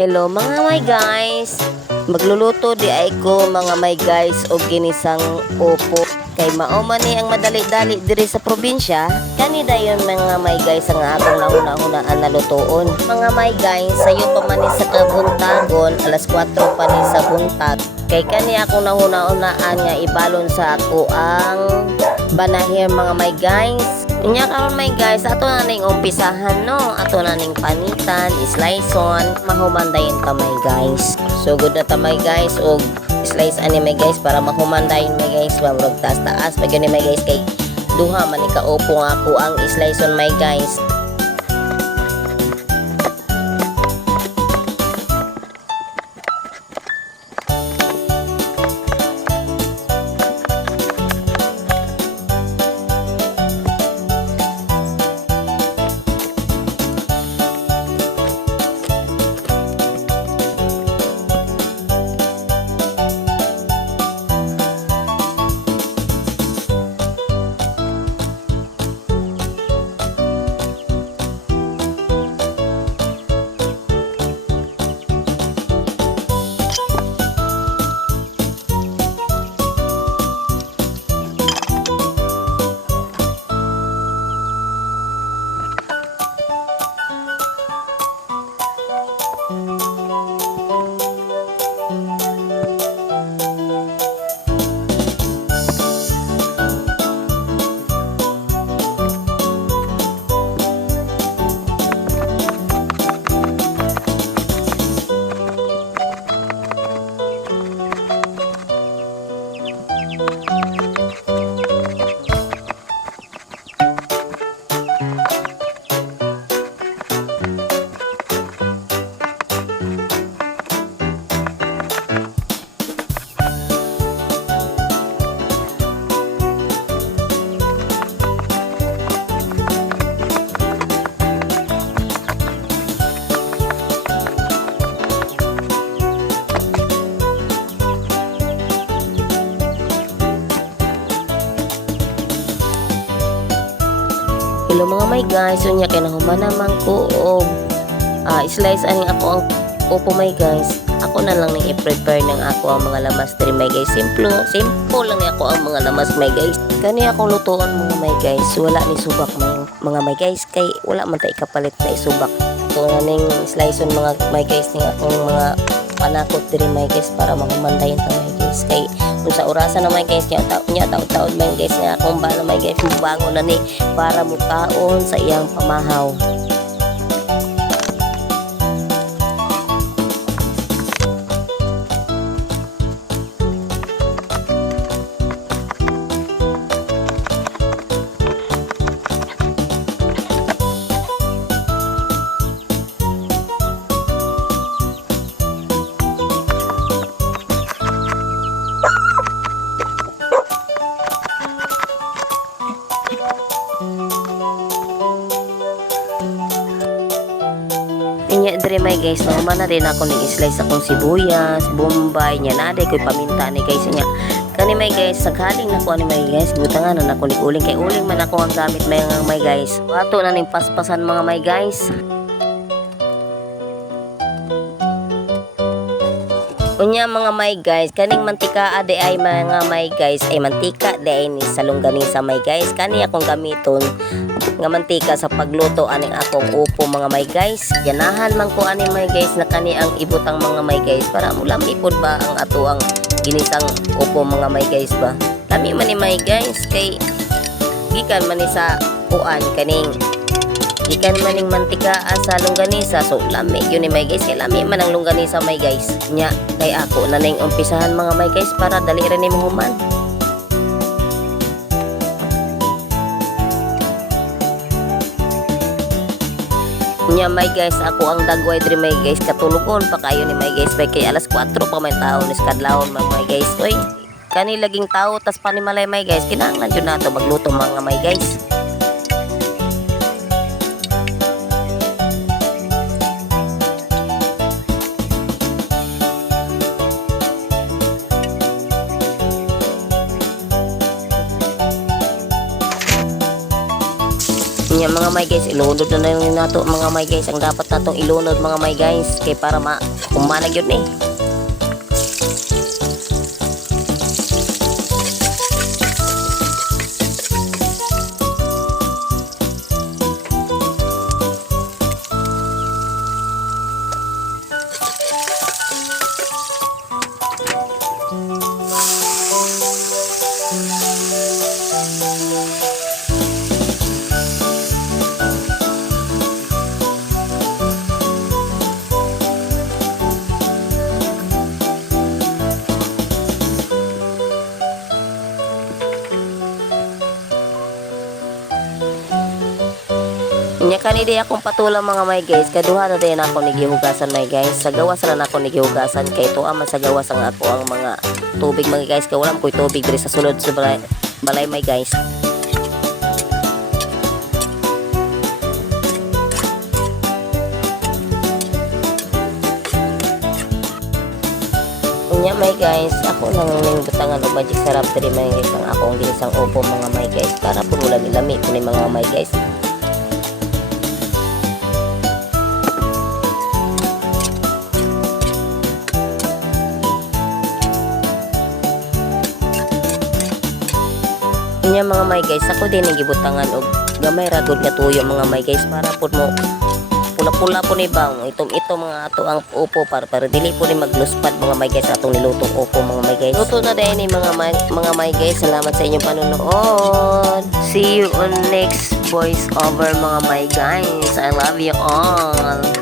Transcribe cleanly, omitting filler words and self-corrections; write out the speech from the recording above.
Hello mga may guys. Magluluto di ay ko mga may guys og ginisang opo. Kay mao man ni ang madali-dali diri sa probinsya. Kani dayon mga may guys ang atong nahuna-hunaan na lutoon. Mga may guys, sayo pa man ni sa kabuntagon, alas 4 pa ni sa buntag. Kay kani akong nahuna-hunaan nga ibalon sa ako ang banahir mga may guys. Inya karon may guys, ato na ning umpisahan no, ato na ning panitan, sliceon, mahumandayin ta may guys. So good na ta may guys og slice ani may guys para mahumandayin may guys, mamrog taas-taas pag yun may guys kay duha man ni kaupo nga ako ang sliceon may guys. Hello mga may guys, unya kay nahuman naman ko og slice aning ako ang opo may guys. Ako na lang ning i-prepare ng ako ang mga lamas diri may guys. Simple lang ni ako ang mga lamas may guys. Kani akong lutuon mga may guys. Wala ni subak mga may guys kay wala man tay kapalit na isubak. So ning slice on mga may guys ning akong mga panakot diri may guys para mahumandayon ta may guys kay kung sa orasan na may guys niya taon may guys nga akong bala may guys mubangon na ni para mukaon sa iyang pamahaw. Inya dire may guys, naman na rin ako ning slice akong sibuyas, bombay, nya naday ko'y paminta ni guys nya. Kani may guys, saghaling nako ani may guys, butangan na nako uling kay uling man ako ang gamit may guys. Ato na ning paspasan mga may guys. Unya mga may guys, kaning mantika ade ay mga may guys ay mantika de ay ni sa longganisa may guys. Kani akong gamiton nga mantika sa pagluto aning akong upo mga may guys. Ganahan man ko ani may guys na kani ang ibutang mga may guys para mulami pod ba ang ato ang ginisang upo mga may guys ba. Lami man ni may guys kay gikan man ni sa kuan kaning gikan maning mantika sa longganisa. So lami yun ni may guys kay lami man ang longganisa may guys. Nya kay ako na ning umpisahan mga may guys para dali ra ni mahuman. Nya may guys ako ang dagway diri may guys katulugon pa kayo ni may guys kay alas 4 pa may tao ni kadlawon may guys. Oy kani laging tao tas panimalay may guys kinahanglan jud nato magluto mga may guys. Unya mga may guys, ilunod na lang nato mga may guys. Ang dapat natong ilunod mga may guys kay para kumanag yun eh. Nya kanidi akong patulang mga may guys, kaduha na din ako nigihugasan may guys. Sa gawas na ako nigihugasan kay to aman sa gawas ang ako ang mga tubig mga guys. Kay wala ko'y tubig diri sa sulod sa balay may guys. Unya may guys, ako nang ning butangan og magic sarap diri may guys ang akong ginisang upo mga may guys para puro lami-lami ko ni mga may guys. Nya mga may guys, ako din gibutangan og gamay ra gud nga tuyo mga may guys para pud mo pula-pula po ni bang itong mga ato ang upo para dili po ni magluspad mga may guys atong nilutong upo mga may guys. Luto na din ni mga may guys. Salamat sa inyong panonood. See you on next voice over mga may guys. I love you all.